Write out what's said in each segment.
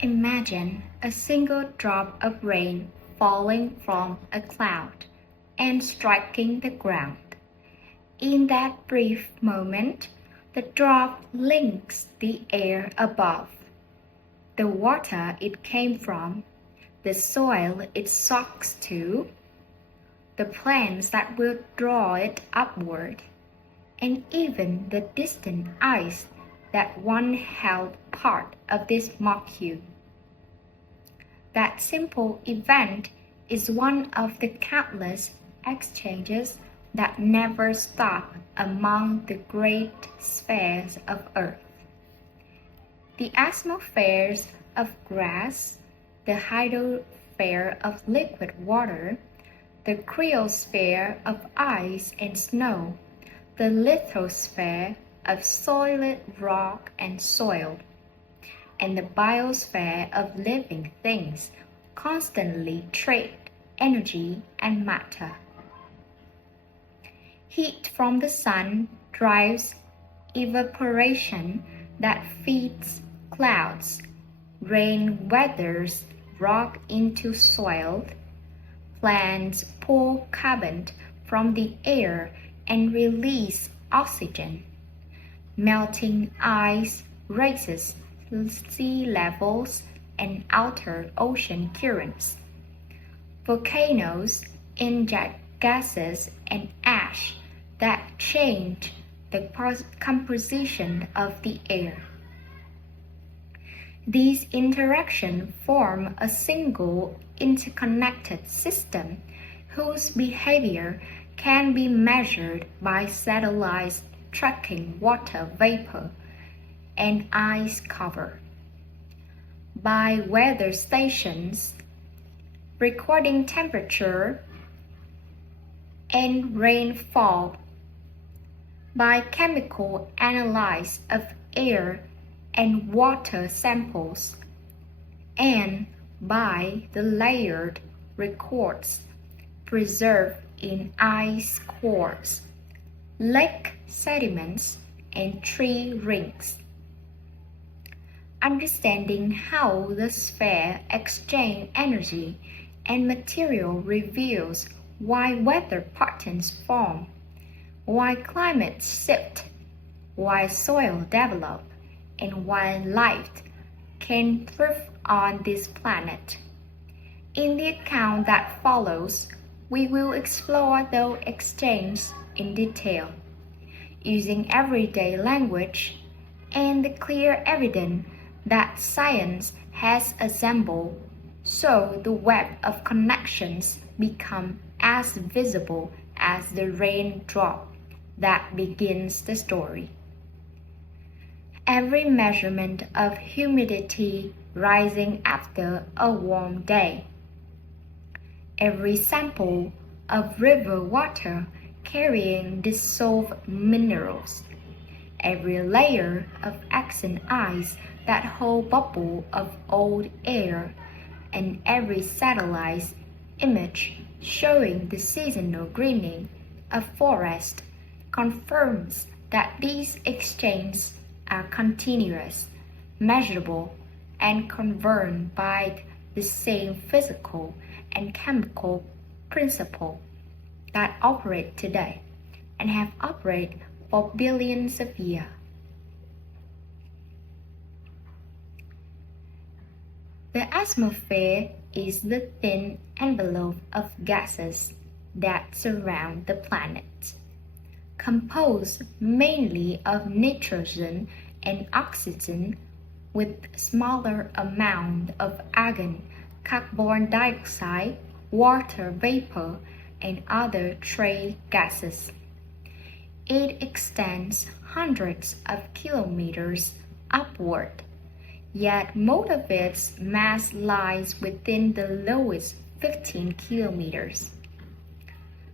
Imagine a single drop of rain falling from a cloud and striking the ground. In that brief moment, the drop links the air above, the water it came from, the soil it soaks to, the plants that will draw it upward, and even the distant ice that once held part of this molecule. That simple event is one of the countless exchanges that never stop among the great spheres of Earth. The atmospheres of gas, the hydrosphere of liquid water, the cryosphere of ice and snow, the lithosphere of solid rock and soil, and the biosphere of living things constantly trade energy and matter. Heat from the sun drives evaporation that feeds clouds. Rain weathers rock into soil. Plants pull carbon from the air and release oxygen. Melting ice raises sea levels and alters ocean currents. Volcanoes inject gases and ash that change the composition of the air. These interactions form a single interconnected system whose behavior can be measured by satellites tracking water vapor and ice cover, by weather stations recording temperature and rainfall, by chemical analysis of air and water samples, and by the layered records preserved in ice cores, lake sediments, and tree rings. Understanding how the sphere exchange energy and material reveals why weather patterns form, why climates shift, why soil develop, and why life can thrive on this planet. In the account that follows, we will explore those exchanges in detail, using everyday language and the clear evidence that science has assembled, so the web of connections become as visible as the raindrop that begins the story. Every measurement of humidity rising after a warm day, every sample of river water carrying dissolved minerals, every layer of accent ice that hold bubble of old air, and every satellite image showing the seasonal greening of forest confirms that these exchanges are continuous, measurable, and governed by the same physical and chemical principle that operate today and have operated for billions of years. The atmosphere is the thin envelope of gases that surround the planet, composed mainly of nitrogen and oxygen with smaller amount of argon, carbon dioxide, water vapor, and other trace gases. It extends hundreds of kilometers upward, yet most of its mass lies within the lowest 15 kilometers.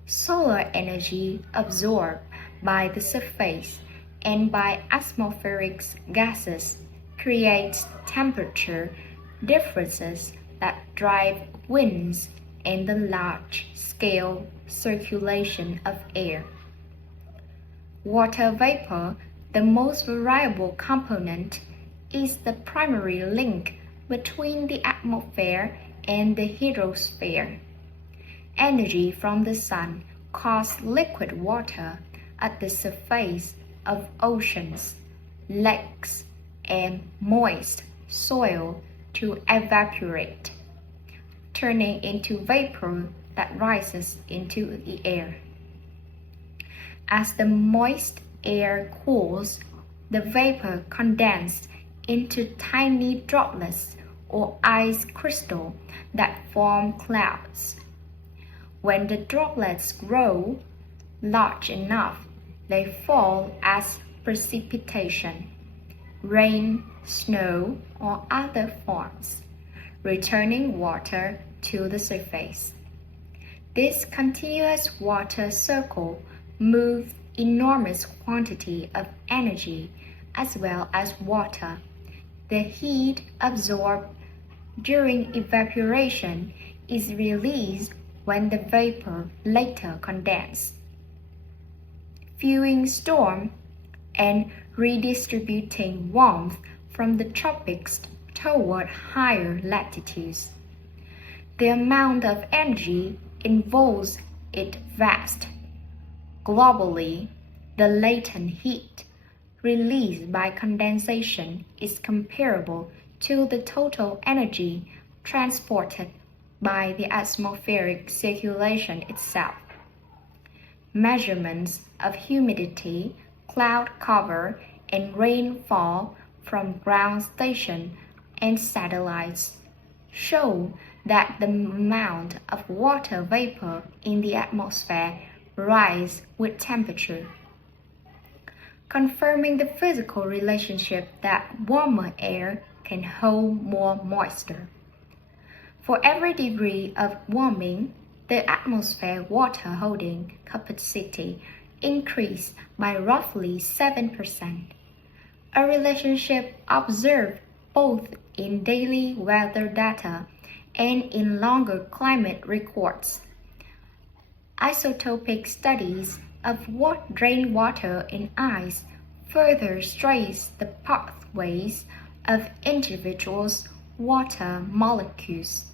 Solar energy absorbed by the surface and by atmospheric gases creates temperature differences that drive winds and the large-scale circulation of air. Water vapor, the most variable component, is the primary link between the atmosphere and the hydrosphere. Energy from the sun causes liquid water at the surface of oceans, lakes, and moist soil to evaporate, turning into vapor that rises into the air. As the moist air cools, the vapor condenses into tiny droplets or ice crystals that form clouds. When the droplets grow large enough, they fall as precipitation, rain, snow, or other forms, returning water to the surface. This continuous water cycle moves enormous quantity of energy as well as water. The heat absorbed during evaporation is released when the vapor later condenses, fueling storms and redistributing warmth from the tropics toward higher latitudes. The amount of energy involved is vast. Globally, the latent heat released by condensation is comparable to the total energy transported by the atmospheric circulation itself. Measurements of humidity, cloud cover, and rainfall from ground stations and satellites show that the amount of water vapor in the atmosphere rises with temperature, confirming the physical relationship that warmer air can hold more moisture. For every degree of warming, the atmosphere water holding capacity increased by roughly 7%, a relationship observed both in daily weather data and in longer climate records. Isotopic studies of what drained water in ice further trace the pathways of individual water molecules,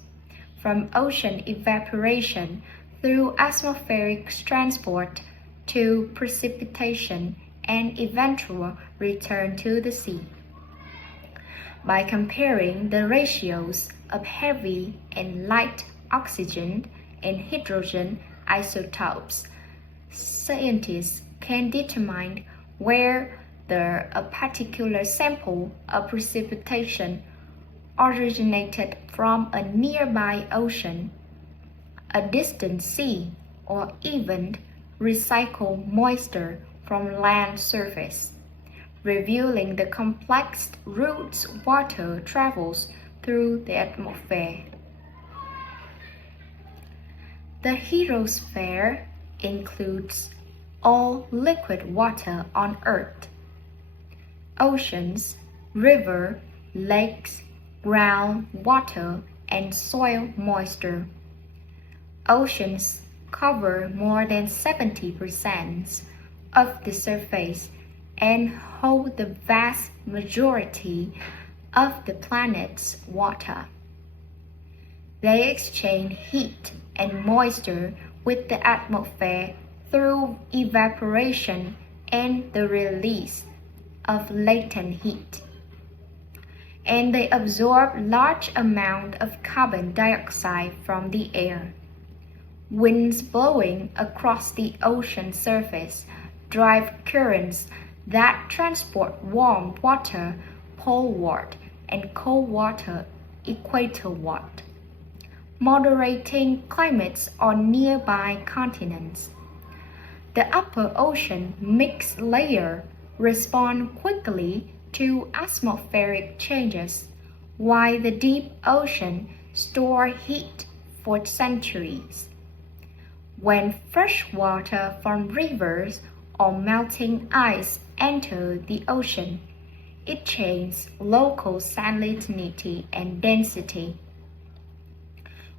from ocean evaporation through atmospheric transport to precipitation and eventual return to the sea. By comparing the ratios of heavy and light oxygen and hydrogen isotopes, scientists can determine where a particular sample of precipitation originated from a nearby ocean, a distant sea, or even recycle moisture from land surface, revealing the complex routes water travels through the atmosphere. The hydrosphere includes all liquid water on Earth. Oceans, rivers, lakes, groundwater, and soil moisture. Oceans cover more than 70% of the surface and hold the vast majority of the planet's water. They exchange heat and moisture with the atmosphere through evaporation and the release of latent heat. And they absorb large amounts of carbon dioxide from the air. Winds blowing across the ocean surface drive currents that transport warm water poleward and cold water equatorward, moderating climates on nearby continents. The upper ocean mixed layer responds quickly to atmospheric changes, while the deep ocean stores heat for centuries. When fresh water from rivers or melting ice enters the ocean, it changes local salinity and density,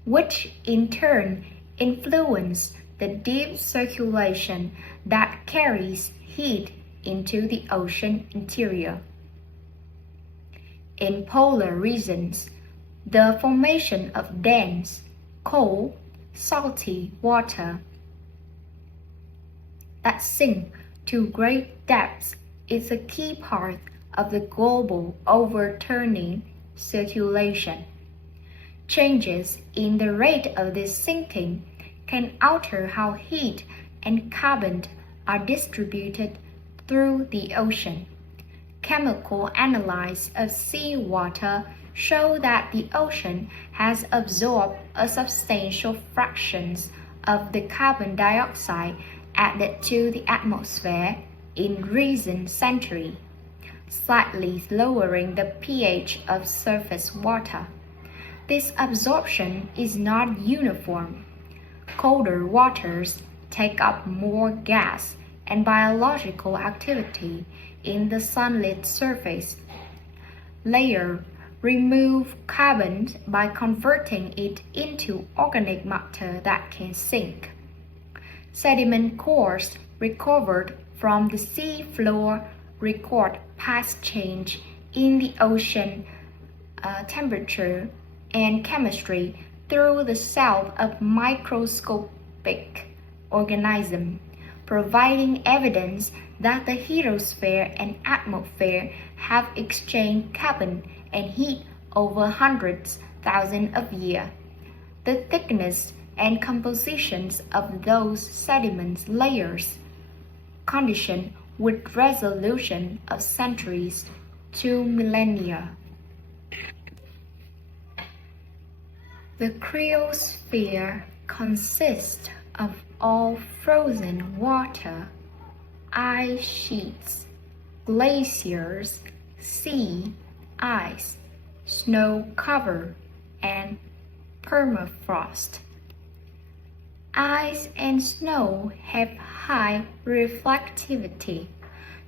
which in turn influences the deep circulation that carries heat into the ocean interior. In polar regions, The formation of dense, cold, salty water that sink to great depths is a key part of the global overturning circulation. Changes in the rate of this sinking can alter how heat and carbon are distributed through the ocean. Chemical analysis of seawater show that the ocean has absorbed a substantial fraction of the carbon dioxide added to the atmosphere in recent centuries, slightly lowering the pH of surface water. This absorption is not uniform. Colder waters take up more gas and biological activity in the sunlit surface layer, remove carbon by converting it into organic matter that can sink. Sediment cores recovered from the sea floor record past change in the ocean temperature and chemistry through the cell of microscopic organisms, providing evidence that the hydrosphere and atmosphere have exchanged carbon and heat over hundreds thousands of years. The thickness and compositions of those sediment layers condition with resolution of centuries to millennia. The cryosphere consists of all frozen water, ice sheets, glaciers, sea ice, snow cover, and permafrost. Ice and snow have high reflectivity,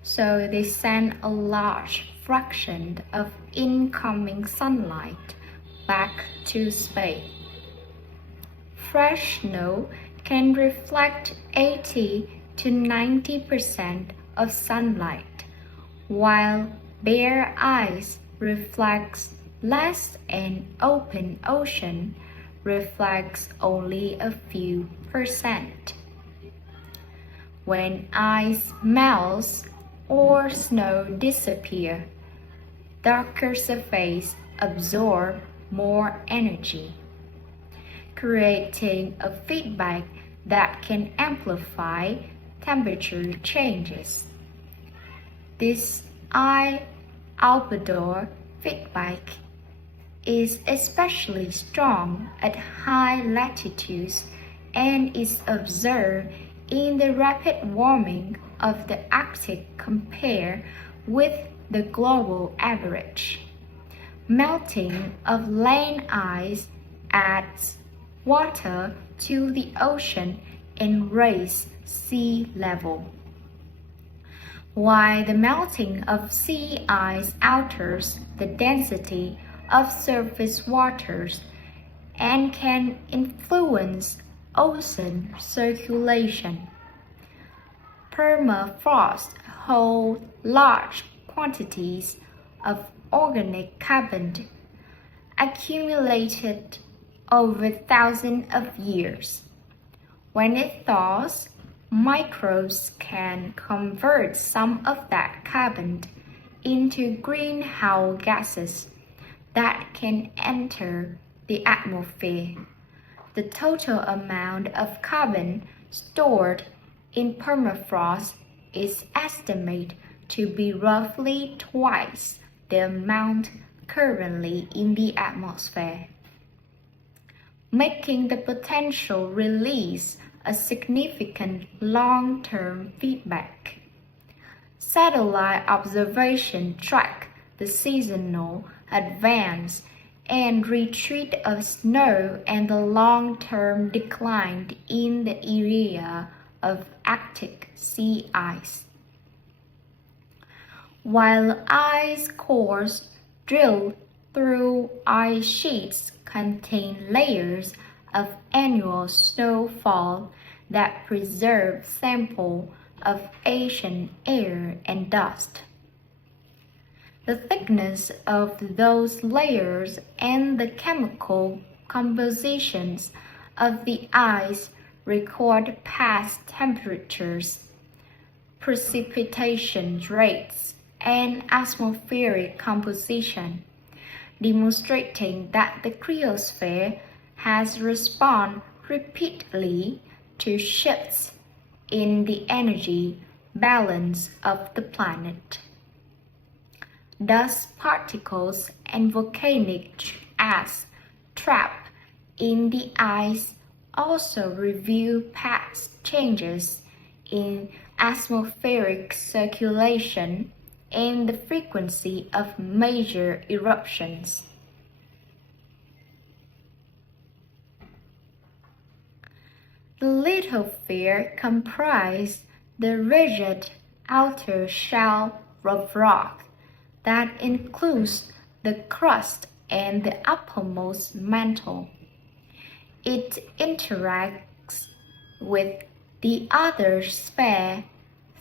so they send a large fraction of incoming sunlight back to space. Fresh snow can reflect 80 to 90% of sunlight, while bare ice reflects less and open ocean reflects only a few percent. When ice melts or snow disappears, darker surface absorb more energy, creating a feedback that can amplify temperature changes. This albedo feedback is especially strong at high latitudes and is observed in the rapid warming of the Arctic compared with the global average. Melting of land ice adds water to the ocean and raises sea level, while the melting of sea ice alters the density of surface waters and can influence ocean circulation. Permafrost holds large quantities of organic carbon accumulated over thousands of years. When it thaws, microbes can convert some of that carbon into greenhouse gases that can enter the atmosphere. The total amount of carbon stored in permafrost is estimated to be roughly twice the amount currently in the atmosphere, making the potential release a significant long-term feedback. Satellite observation track the seasonal advance and retreat of snow and the long-term decline in the area of Arctic sea ice. While ice cores drilled through ice sheets contain layers of annual snowfall that preserve samples of ancient air and dust. The thickness of those layers and the chemical compositions of the ice record past temperatures, precipitation rates, and atmospheric composition, demonstrating that the cryosphere has responded repeatedly to shifts in the energy balance of the planet. Dust particles and volcanic ash trapped in the ice also reveal past changes in atmospheric circulation and the frequency of major eruptions. The lithosphere comprises the rigid outer shell of rock that includes the crust and the uppermost mantle. It interacts with the other sphere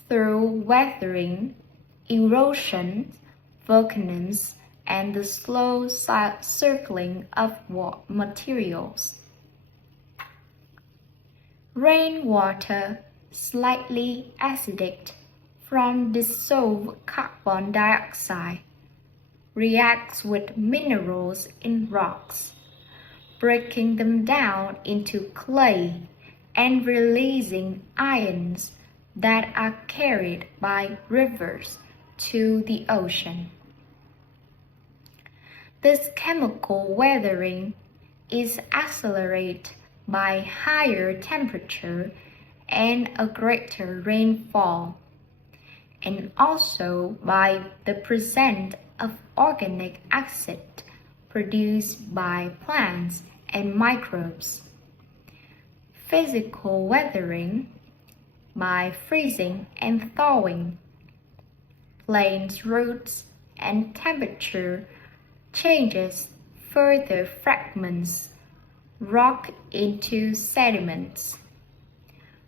through weathering, erosion, volcanism, and the slow circling of materials. Rainwater, slightly acidic from dissolved carbon dioxide, reacts with minerals in rocks, breaking them down into clay and releasing ions that are carried by rivers to the ocean. This chemical weathering is accelerated by higher temperature and a greater rainfall, and also by the presence of organic acid produced by plants and microbes. Physical weathering by freezing and thawing, plant roots and temperature changes further fragments rock into sediments.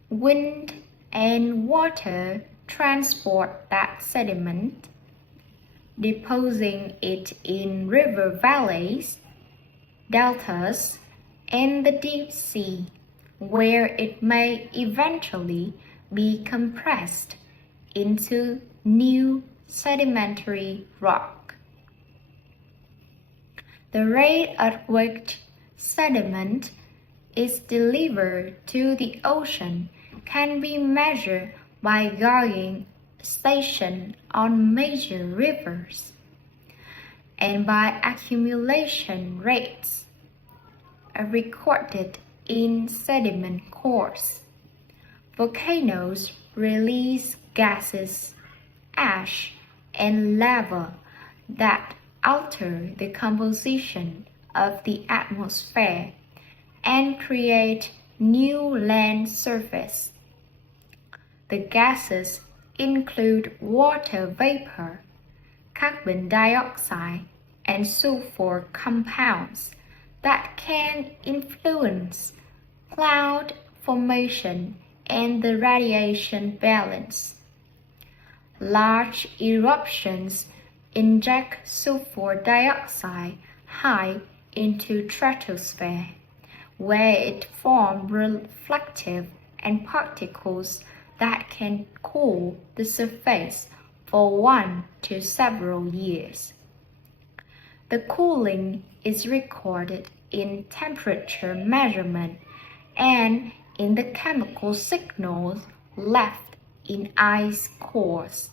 Wind and water transport that sediment, depositing it in river valleys, deltas, and the deep sea, where it may eventually be compressed into new sedimentary rock. The rate at which sediment is delivered to the ocean can be measured by gauging stations on major rivers and by accumulation rates recorded in sediment cores. Volcanoes release gases, ash, and lava that alter the composition of the atmosphere and create new land surface. The gases include water vapor, carbon dioxide, and sulfur compounds that can influence cloud formation and the radiation balance. Large eruptions inject sulfur dioxide high into stratosphere, where it forms reflective and particles that can cool the surface for 1 to several years. The cooling is recorded in temperature measurement and in the chemical signals left in ice cores.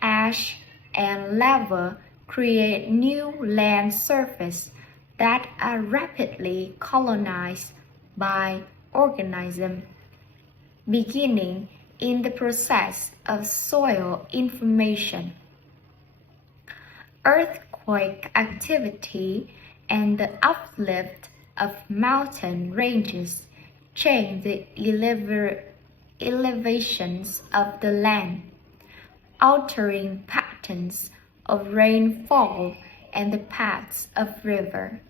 Ash and lava create new land surfaces that are rapidly colonized by organisms, beginning in the process of soil information. Earthquake activity and the uplift of mountain ranges change the elevations of the land, altering patterns of rainfall and the paths of river.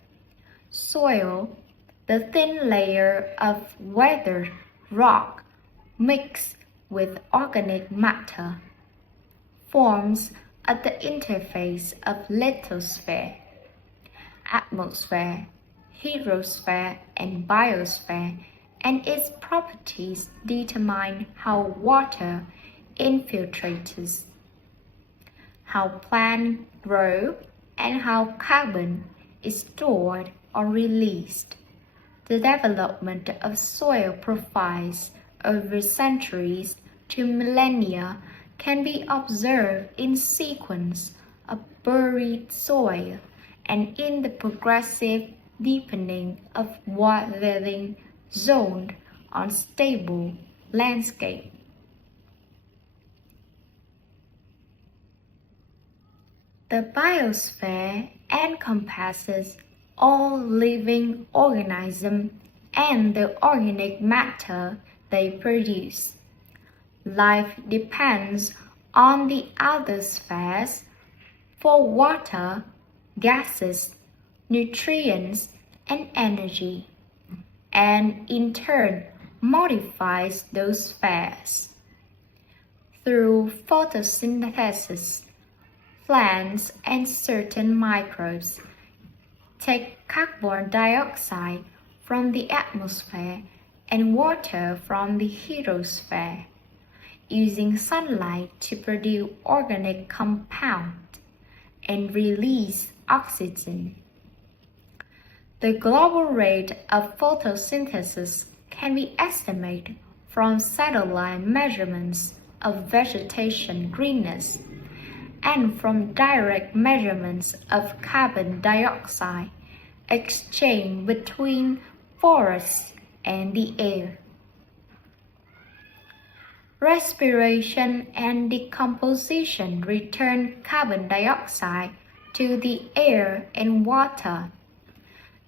Soil, the thin layer of weathered rock mixed with organic matter, forms at the interface of lithosphere, atmosphere, hydrosphere, and biosphere, and its properties determine how water infiltrates, how plants grow, and how carbon is stored or released. The development of soil profiles over centuries to millennia can be observed in sequence of buried soil and in the progressive deepening of weathering zoned on stable landscape. The biosphere encompasses all living organisms and the organic matter they produce. Life depends on the other spheres for water, gases, nutrients, and energy, and in turn modifies those spheres. Through photosynthesis, plants and certain microbes take carbon dioxide from the atmosphere and water from the hydrosphere, using sunlight to produce organic compounds and release oxygen. The global rate of photosynthesis can be estimated from satellite measurements of vegetation greenness and from direct measurements of carbon dioxide exchange between forests and the air. Respiration and decomposition return carbon dioxide to the air and water.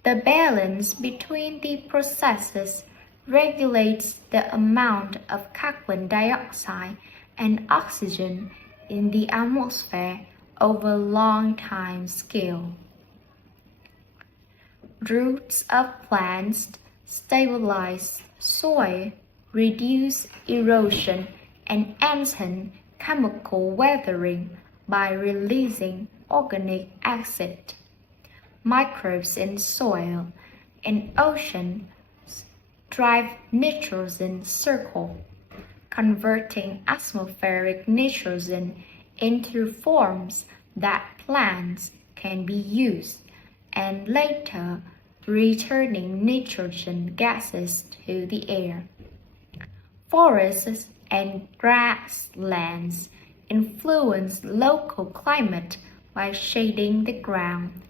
The balance between the processes regulates the amount of carbon dioxide and oxygen in the atmosphere over a long time scale. Roots of plants stabilize soil, reduce erosion, and enhance chemical weathering by releasing organic acid. Microbes in soil and ocean drive nitrogen cycle, converting atmospheric nitrogen into forms that plants can be used, and later returning nitrogen gases to the air. Forests and grasslands influence local climate by shading the ground,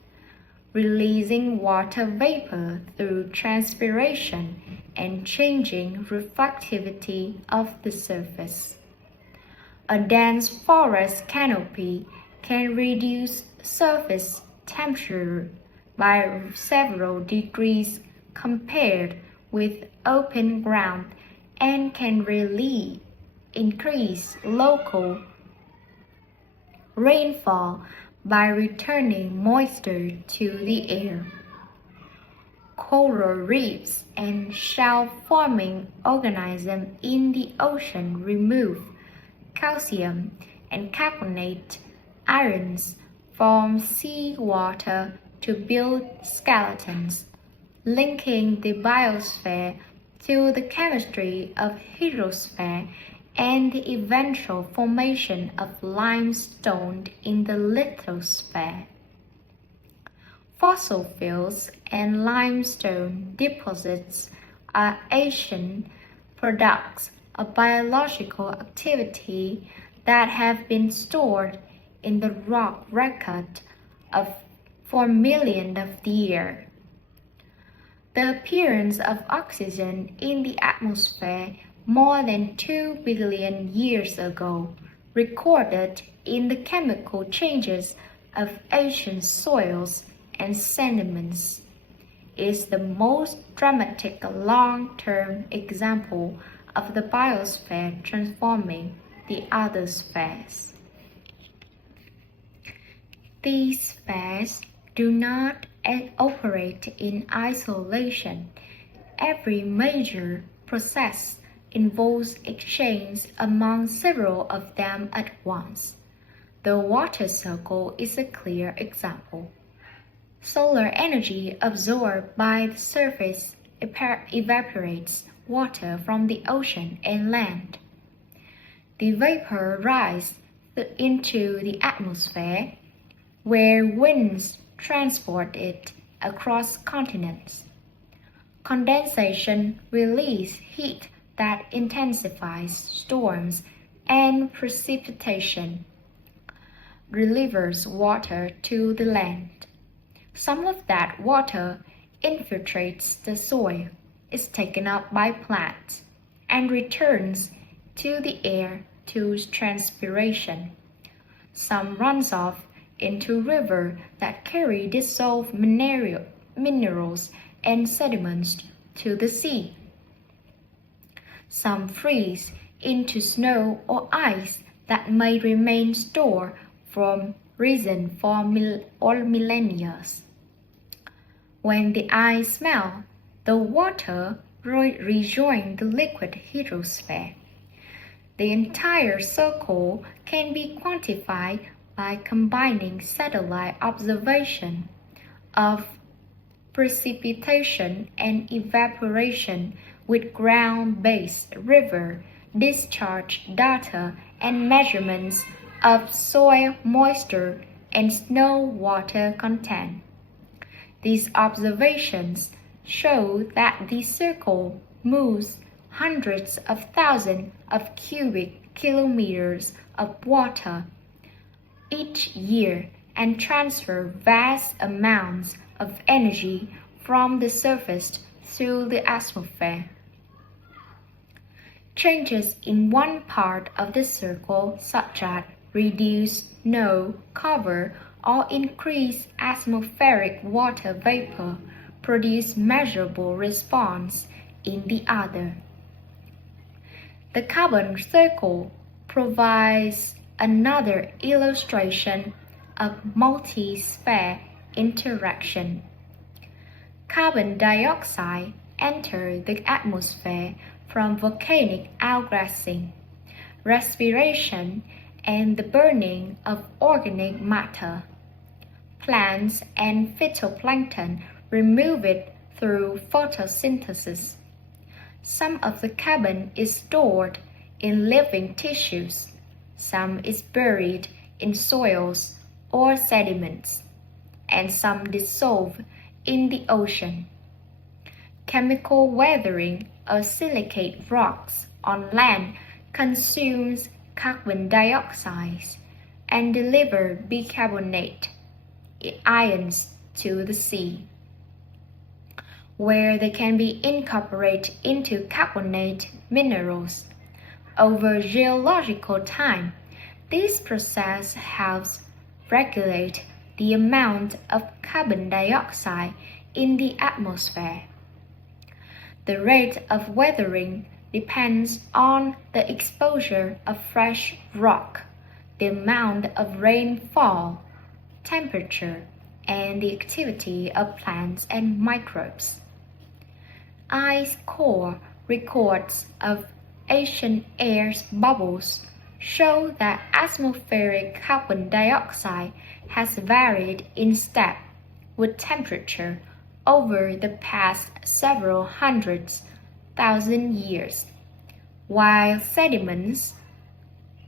releasing water vapor through transpiration and changing reflectivity of the surface. A dense forest canopy can reduce surface temperature by several degrees compared with open ground and can really increase local rainfall by returning moisture to the air. Coral reefs and shell-forming organisms in the ocean remove calcium and carbonate ions from seawater to build skeletons, linking the biosphere to the chemistry of hydrosphere and the eventual formation of limestone in the lithosphere. Fossil fuels and limestone deposits are ancient products of biological activity that have been stored in the rock record for millions of years. The appearance of oxygen in the atmosphere more than 2 billion years ago, recorded in the chemical changes of ancient soils and sediments, is the most dramatic long-term example of the biosphere transforming the other spheres. These spheres do not operate in isolation. Every major process involves exchange among several of them at once. The water cycle is a clear example. Solar energy absorbed by the surface evaporates water from the ocean and land. The vapor rises into the atmosphere, where winds transport it across continents. Condensation releases heat that intensifies storms and precipitation, delivers water to the land. Some of that water infiltrates the soil, is taken up by plants, and returns to the air through transpiration. Some runs off into rivers that carry dissolved minerals and sediments to the sea. Some freeze into snow or ice that may remain stored for millennia. When the ice melts, the water rejoins the liquid hydrosphere. The entire cycle can be quantified by combining satellite observation of precipitation and evaporation with ground-based river discharge data and measurements of soil moisture and snow water content. These observations show that the cycle moves hundreds of thousands of cubic kilometers of water each year and transfer vast amounts of energy from the surface through the atmosphere. Changes in one part of the circle, such as reduced snow cover or increased atmospheric water vapor, produce measurable response in the other. The carbon cycle provides another illustration of multi-sphere interaction. Carbon dioxide enters the atmosphere from volcanic outgassing, respiration, and the burning of organic matter. Plants and phytoplankton remove it through photosynthesis. Some of the carbon is stored in living tissues, some is buried in soils or sediments, and some dissolve in the ocean. Chemical weathering of silicate rocks on land consumes carbon dioxide and delivers bicarbonate ions to the sea, where they can be incorporated into carbonate minerals. Over geological time, this process helps regulate the amount of carbon dioxide in the atmosphere. The rate of weathering depends on the exposure of fresh rock, the amount of rainfall, temperature, and the activity of plants and microbes. Ice core records of ancient air bubbles show that atmospheric carbon dioxide has varied in step with temperature over the past several hundred thousand years, while sediments,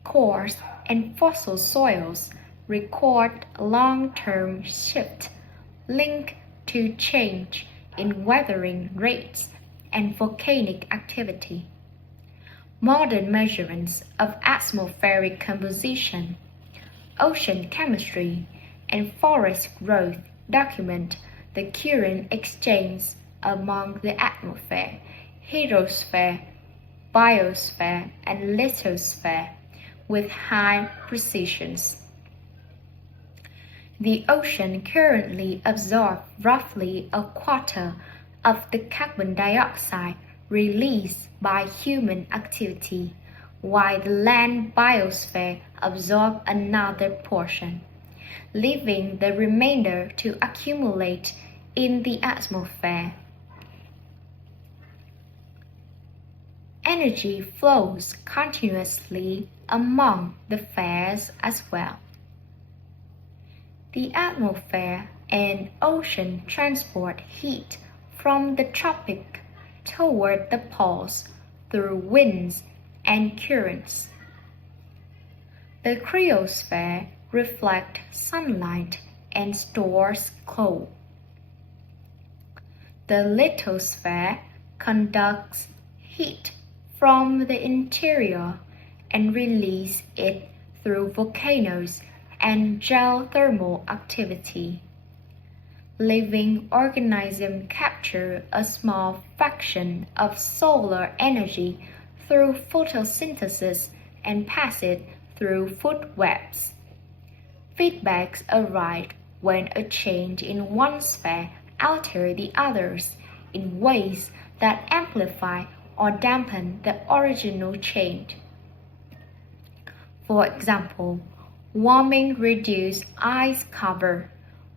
cores, and fossil soils record long-term shift linked to change in weathering rates and volcanic activity. Modern measurements of atmospheric composition, ocean chemistry, and forest growth document the current exchange among the atmosphere, hydrosphere, biosphere, and lithosphere with high precision. The ocean currently absorbs roughly a quarter of the carbon dioxide released by human activity, while the land biosphere absorbs another portion, leaving the remainder to accumulate in the atmosphere. Energy flows continuously among the spheres as well. The atmosphere and ocean transport heat from the tropic toward the poles through winds and currents. The cryosphere reflects sunlight and stores cold. The lithosphere conducts heat from the interior and releases it through volcanoes and geothermal activity. Living organisms capture a small fraction of solar energy through photosynthesis and pass it through food webs. Feedbacks arise when a change in one sphere alters the others in ways that amplify or dampen the original change. For example, warming reduces ice cover,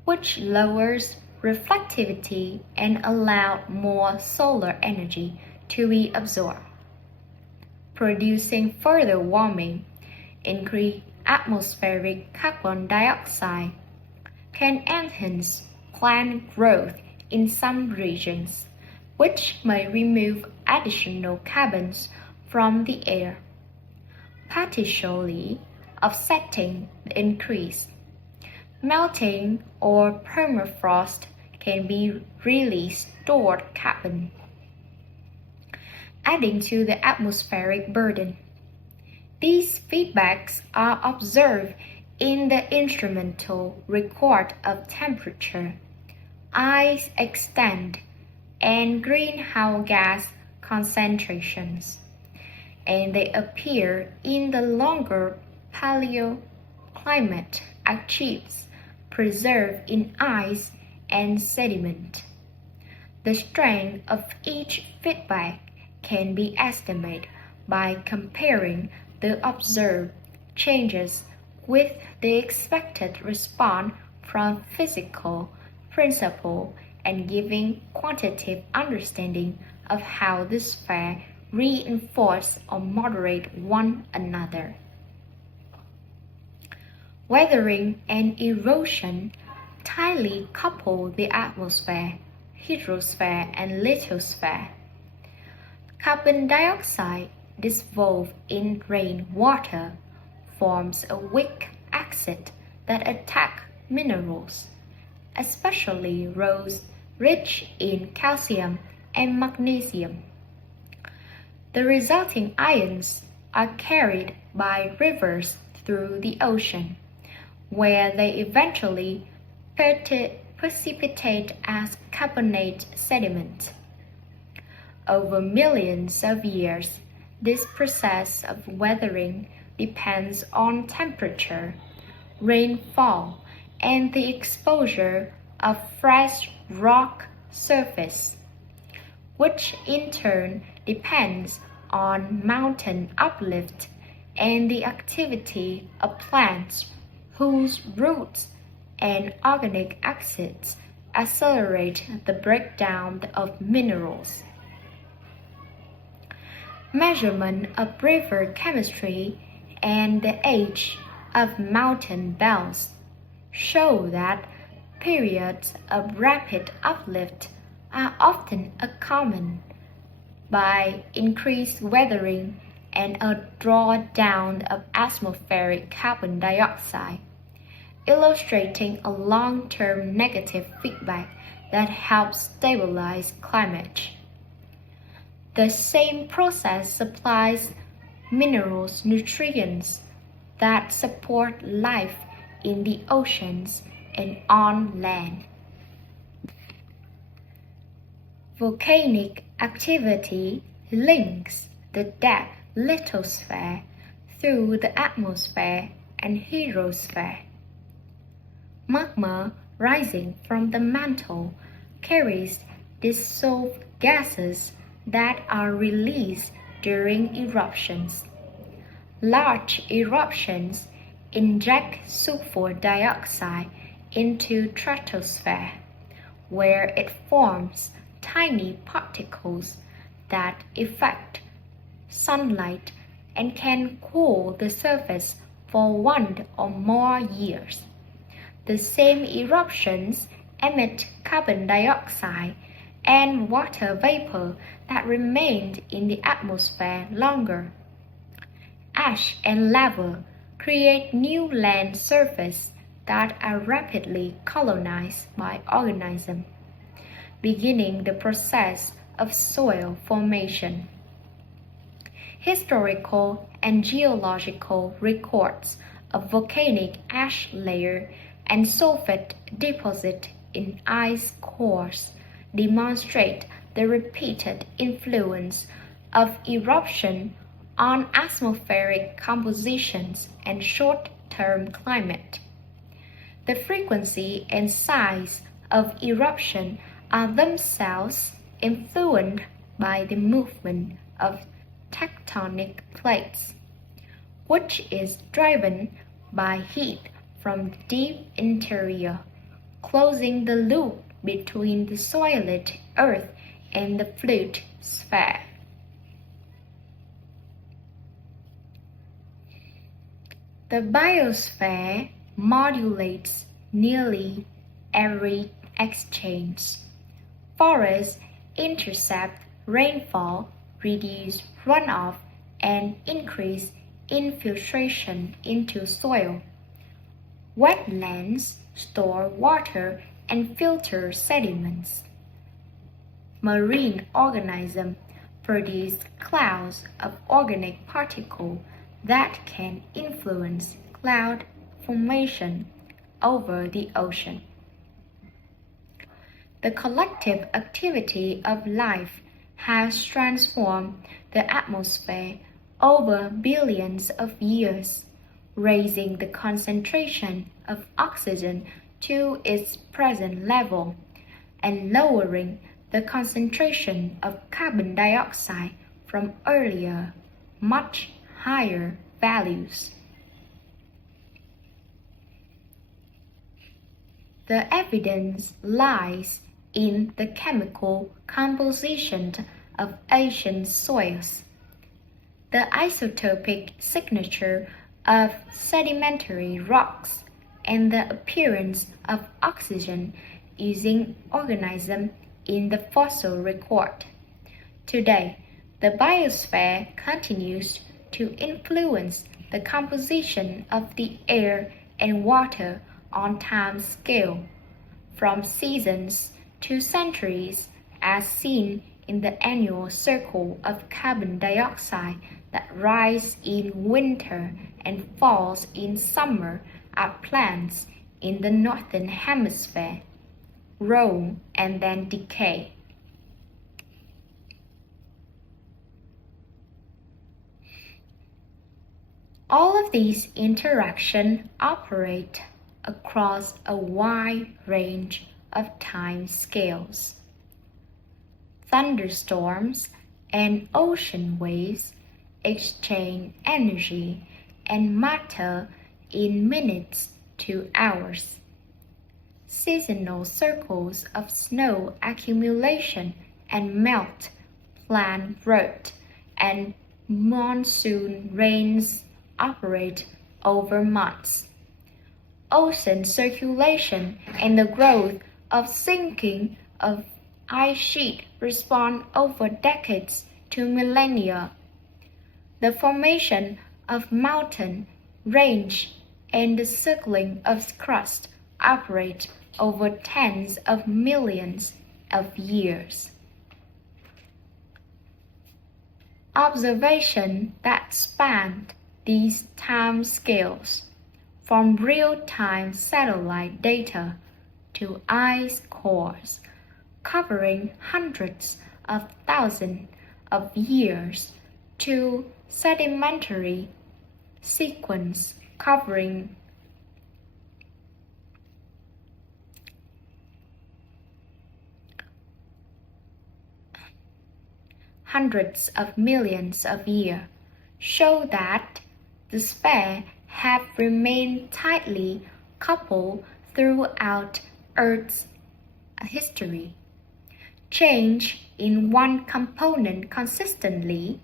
which lowers reflectivity and allows more solar energy to be absorbed. Producing further warming, increased atmospheric carbon dioxide can enhance plant growth in some regions, which may remove additional carbons from the air, partially offsetting the increase. Melting or permafrost can be released stored carbon, adding to the atmospheric burden. These feedbacks are observed in the instrumental record of temperature, ice extent, and greenhouse gas concentrations, and they appear in the longer paleoclimate archives preserved in ice and sediment. The strength of each feedback can be estimated by comparing the observed changes with the expected response from physical principles and giving quantitative understanding of how the spheres reinforce or moderate one another. Weathering and erosion tightly couple the atmosphere, hydrosphere, and lithosphere. Carbon dioxide dissolved in rainwater forms a weak acid that attacks minerals, especially those rich in calcium and magnesium. The resulting ions are carried by rivers through the ocean, where they eventually precipitate as carbonate sediment. Over millions of years, this process of weathering depends on temperature, rainfall, and the exposure of fresh rock surface, which in turn depends on mountain uplift and the activity of plants whose roots and organic acids accelerate the breakdown of minerals. Measurement of river chemistry and the age of mountain belts show that periods of rapid uplift are often accompanied by increased weathering and a drawdown of atmospheric carbon dioxide, illustrating a long-term negative feedback that helps stabilize climate. The same process supplies minerals nutrients that support life in the oceans and on land. Volcanic activity links the depth lithosphere through the atmosphere and hydrosphere. Magma rising from the mantle carries dissolved gases that are released during eruptions. Large eruptions inject sulfur dioxide into the stratosphere, where it forms tiny particles that affect sunlight and can cool the surface for 1 or more years. the same eruptions emit carbon dioxide and water vapor that remained in the atmosphere longer. Ash and lava create new land surfaces that are rapidly colonized by organisms, beginning the process of soil formation. Historical and geological records of volcanic ash layer and sulfate deposit in ice cores demonstrate the repeated influence of eruption on atmospheric compositions and short-term climate. The frequency and size of eruption are themselves influenced by the movement of tectonic plates, which is driven by heat from the deep interior, closing the loop between the solid Earth and the fluid sphere. The biosphere modulates nearly every exchange. Forests intercept rainfall, reduce runoff, and increase infiltration into soil. Wetlands store water and filter sediments. Marine organisms produce clouds of organic particles that can influence cloud formation over the ocean. The collective activity of life has transformed the atmosphere over billions of years, raising the concentration of oxygen to its present level and lowering the concentration of carbon dioxide from earlier, much higher values. The evidence lies in the chemical composition of ancient soils. The isotopic signature of sedimentary rocks and the appearance of oxygen using organisms in the fossil record. Today, the biosphere continues to influence the composition of the air and water on time scale, from seasons to centuries, as seen in the annual cycle of carbon dioxide that rises in winter and falls in summer at plants in the northern hemisphere, grow and then decay. All of these interactions operate across a wide range of time scales. Thunderstorms and ocean waves exchange energy and matter in minutes to hours. Seasonal cycles of snow accumulation and melt, plant growth, and monsoon rains operate over months. Ocean circulation and the growth of sinking of ice sheet respond over decades to millennia. The formation of mountain range and the circling of crust operate over tens of millions of years. Observations that span these time scales, from real-time satellite data to ice cores covering hundreds of thousands of years to sedimentary sequence covering hundreds of millions of years, show that the sphere have remained tightly coupled throughout Earth's history. Change in one component consistently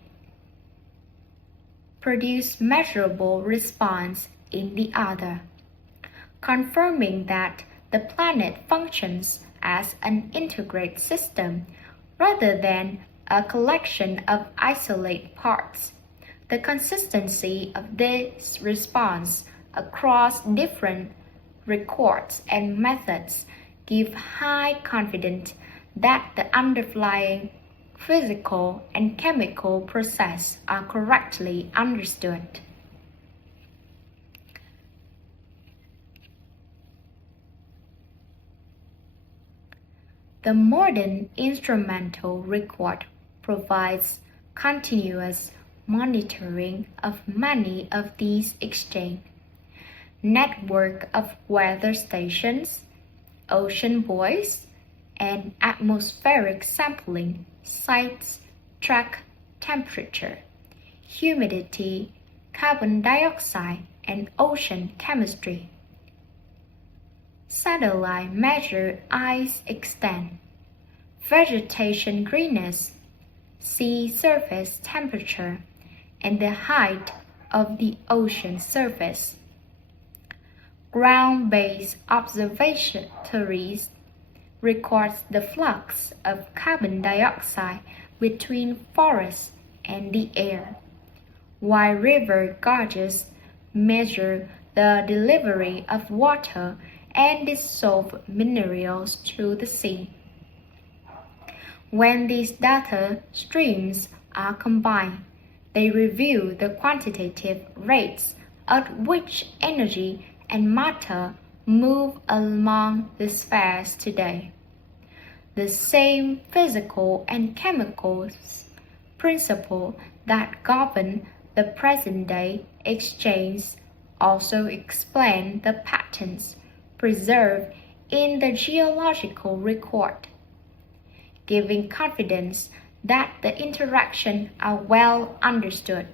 produce measurable response in the other. confirming that the planet functions as an integrated system rather than a collection of isolated parts. The consistency of this response across different records and methods give high confidence that the underlying physical and chemical processes are correctly understood. The modern instrumental record provides continuous monitoring of many of these exchanges. Network of weather stations, ocean buoys, and atmospheric sampling sites track temperature, humidity, carbon dioxide, and ocean chemistry. Satellite measure ice extent, vegetation greenness, sea surface temperature, and the height of the ocean surface. Ground-based observatories records the flux of carbon dioxide between forests and the air, while river gauges measure the delivery of water and dissolved minerals to the sea. When these data streams are combined, they reveal the quantitative rates at which energy and matter move along the spheres today. The same physical and chemical principles that govern the present-day exchange also explain the patterns preserved in the geological record, giving confidence that the interactions are well understood.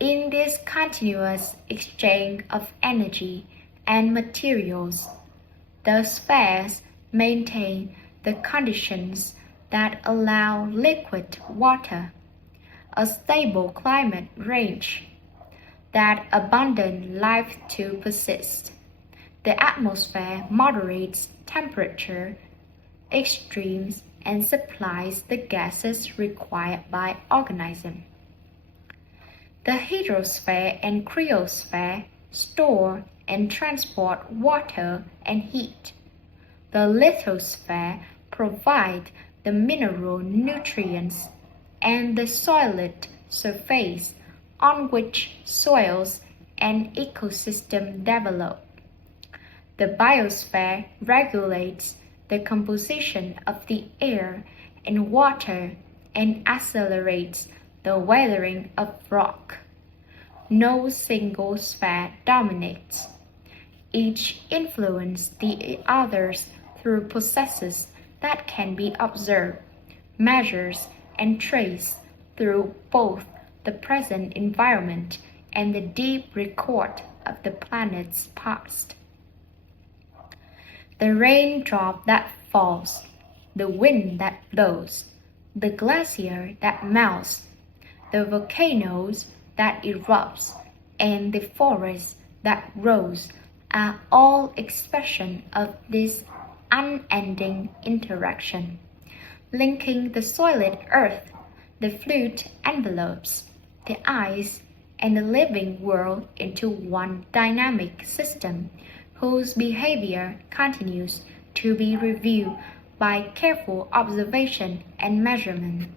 In this continuous exchange of energy and materials, the spheres maintain the conditions that allow liquid water, a stable climate range, that abundant life to persist. The atmosphere moderates temperature extremes and supplies the gases required by organisms. The hydrosphere and cryosphere store and transport water and heat. The lithosphere provides the mineral nutrients and the solid surface on which soils and ecosystems develop. The biosphere regulates the composition of the air and water and accelerates the weathering of rock. No single sphere dominates. Each influences the others through processes that can be observed, measured, and traced through both the present environment and the deep record of the planet's past. The raindrop that falls, the wind that blows, the glacier that melts, the volcanoes that erupts, and the forest that grows are all expressions of this unending interaction, linking the solid earth, the fluid envelopes, the ice, and the living world into one dynamic system whose behavior continues to be reviewed by careful observation and measurement.